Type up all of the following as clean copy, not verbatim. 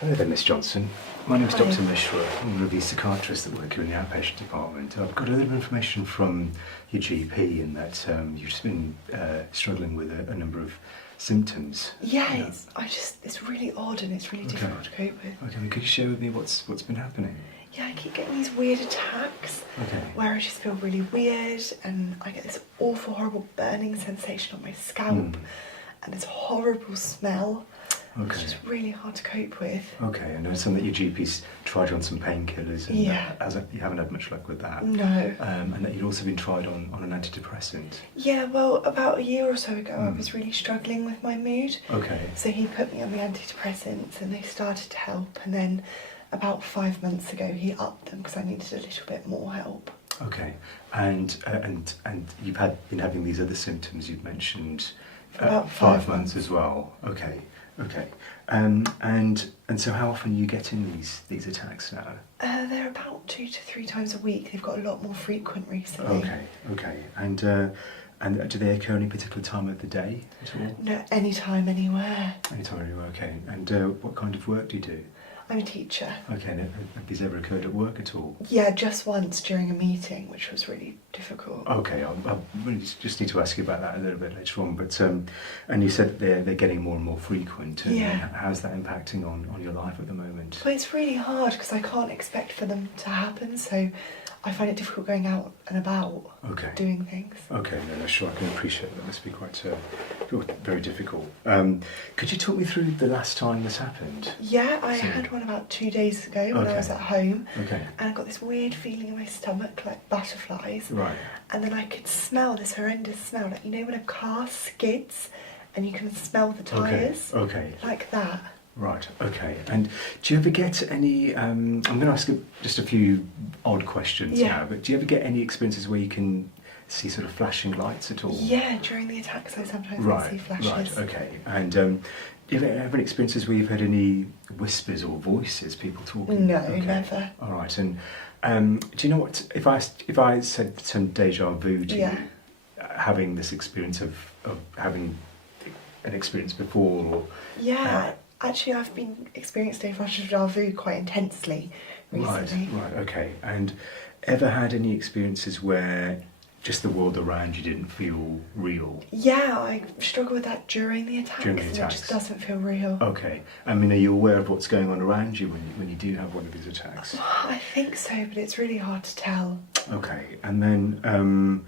Hello there, Miss Johnson. My name's Hi. Dr. Mishra. I'm one of the psychiatrists that work here in the outpatient department. I've got a little information from your GP in that you've just been struggling with a number of symptoms. Yeah, it's really odd and it's really difficult to cope with. Okay, well, could you share with me what's been happening? Yeah, I keep getting these weird attacks where I just feel really weird and I get this awful, horrible burning sensation on my scalp and this horrible smell. It's just really hard to cope with. Okay, I know some that your GP's tried you on some painkillers and you haven't had much luck with that. No. And that you'd also been tried on an antidepressant. Yeah, well, about a year or so ago I was really struggling with my mood. Okay. So he put me on the antidepressants and they started to help, and then about 5 months ago he upped them because I needed a little bit more help. Okay, and you've been having these other symptoms you've mentioned For about 5 months as well. Okay. And so how often are you getting these attacks now? They're about 2 to 3 times a week. They've got a lot more frequent recently. Okay. And do they occur any particular time of the day at all? No, anytime, anywhere. Anytime, anywhere. Okay. And what kind of work do you do? I'm a teacher. Okay. And have these ever occurred at work at all? Yeah, just once during a meeting, which was really difficult. Okay, I'll really just need to ask you about that a little bit later on. But and you said they're getting more and more frequent. And how's that impacting on your life at the moment? Well, it's really hard because I can't expect for them to happen, so I find it difficult going out and about doing things. Okay, no, sure, I can appreciate that. Must be quite very difficult. Could you talk me through the last time this happened? Yeah, I had one about 2 days ago when I was at home. Okay. And I got this weird feeling in my stomach, like butterflies. Right. And then I could smell this horrendous smell, like, you know when a car skids and you can smell the tyres? Okay. Like that. Right, okay. And do you ever get any, I'm going to ask just a few odd questions now, but do you ever get any experiences where you can see sort of flashing lights at all? Yeah, during the attacks I sometimes see flashes. Right, okay. And do you ever have any experiences where you've heard any whispers or voices, people talking? No, never. All right, and do you know what, if I said some deja vu to you, having this experience of having an experience before, or... Yeah, actually I've been experiencing deja vu quite intensely recently. Right, okay. And ever had any experiences where just the world around you didn't feel real? Yeah, I struggle with that during the attacks. It just doesn't feel real. Okay. I mean, are you aware of what's going on around you when you do have one of these attacks? I think so, but it's really hard to tell. Okay. And then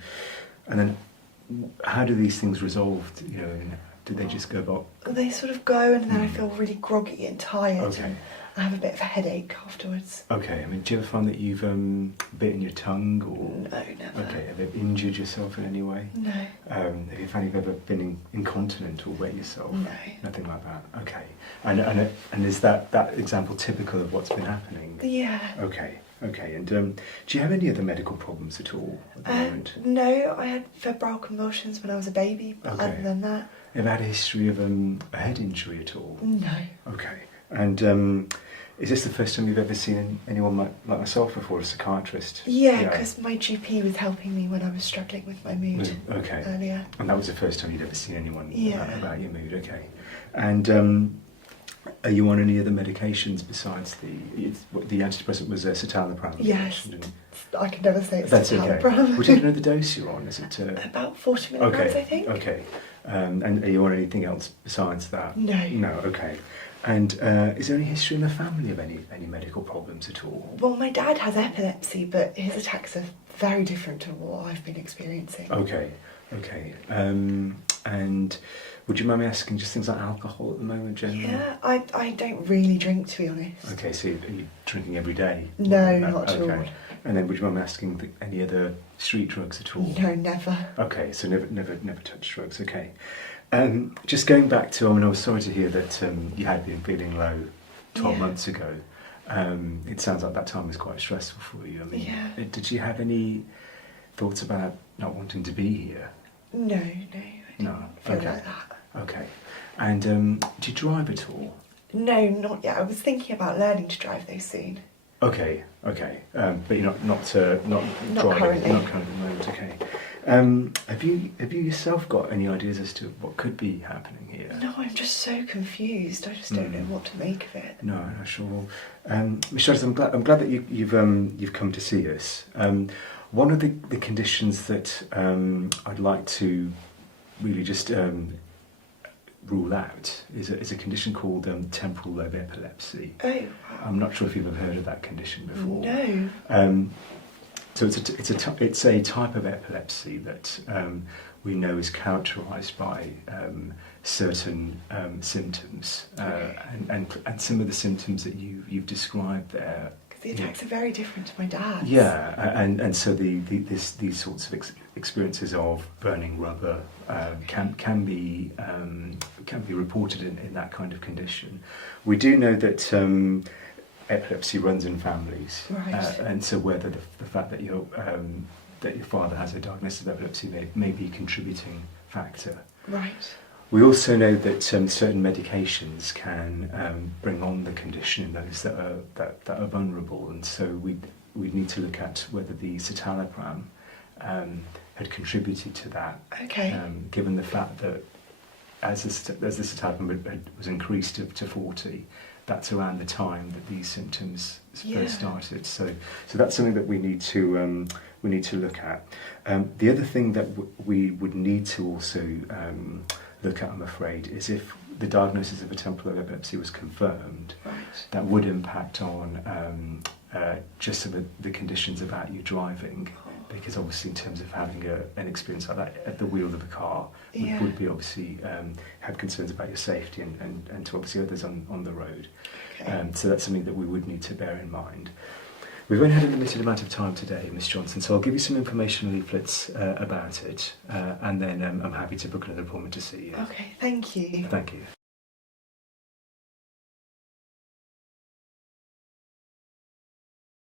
how do these things resolve? You know, do they just go about? They sort of go, and then I feel really groggy and tired. Okay. And I have a bit of a headache afterwards. Okay. I mean, do you ever find that you've bitten your tongue or? No, never. Okay. Have you injured yourself in any way? No. Have you found you've ever been incontinent or wet yourself? No. Nothing like that. Okay. And is that example typical of what's been happening? Yeah. Okay. And do you have any other medical problems at all at the moment? No, I had febrile convulsions when I was a baby, but other than that... Have you had a history of a head injury at all? No. Okay. And is this the first time you've ever seen anyone like myself before, a psychiatrist? Yeah, because my GP was helping me when I was struggling with my mood earlier. And that was the first time you'd ever seen anyone about your mood, okay. And are you on any other medications besides the antidepressant was citalopram? Yes, I can never say it's That's citalopram. Okay. Would you know the dose you're on? Is it about 40 milligrams, I think. Okay. And are you on anything else besides that? No. No. Okay. And is there any history in the family of any medical problems at all? Well, my dad has epilepsy, but his attacks are very different to what I've been experiencing. Okay. And would you mind me asking just things like alcohol at the moment, generally? Yeah, I don't really drink, to be honest. Okay, so are you drinking every day? No, not at all. And then would you mind me asking any other street drugs at all? No, never. Okay, so never touched drugs, okay. Just going back to, I mean, I was sorry to hear that you had been feeling low 12 months ago. It sounds like that time was quite stressful for you. I mean, did you have any thoughts about not wanting to be here? No, I didn't feel like that. Okay. And do you drive at all? No, not yet. I was thinking about learning to drive though soon. Okay. But you're not driving. Currently. Not currently at the moment. Okay. Have you yourself got any ideas as to what could be happening here? No, I'm just so confused. I just don't know what to make of it. No, sure. Michelle, I'm glad that you've come to see us. One of the conditions that I'd like to really just rule out is a condition called temporal lobe epilepsy. Oh, wow. I'm not sure if you've ever heard of that condition before. No. So it's a type of epilepsy that we know is characterised by certain symptoms, and some of the symptoms that you've described there. Because the attacks are very different to my dad's. Yeah, and so these sorts of experiences of burning rubber can be reported in that kind of condition. We do know that epilepsy runs in families, right. And so whether the fact that your father has a diagnosis of epilepsy may be a contributing factor. Right. We also know that certain medications can bring on the condition in those that are vulnerable, and so we need to look at whether the citalopram had contributed to that. Okay. Given the fact that as the citalopram was increased to 40, that's around the time that these symptoms first started. So that's something that we need to look at. The other thing that we would need to also look at, I'm afraid, is if the diagnosis of a temporal lobe epilepsy was confirmed, right. that would impact on just some of the conditions about you driving, because obviously in terms of having an experience like that at the wheel of a car would be obviously have concerns about your safety and to obviously others on the road. Okay. So that's something that we would need to bear in mind. We've only had a limited amount of time today, Miss Johnson, so I'll give you some information leaflets about it, and then I'm happy to book another appointment to see you. Okay, thank you. Thank you.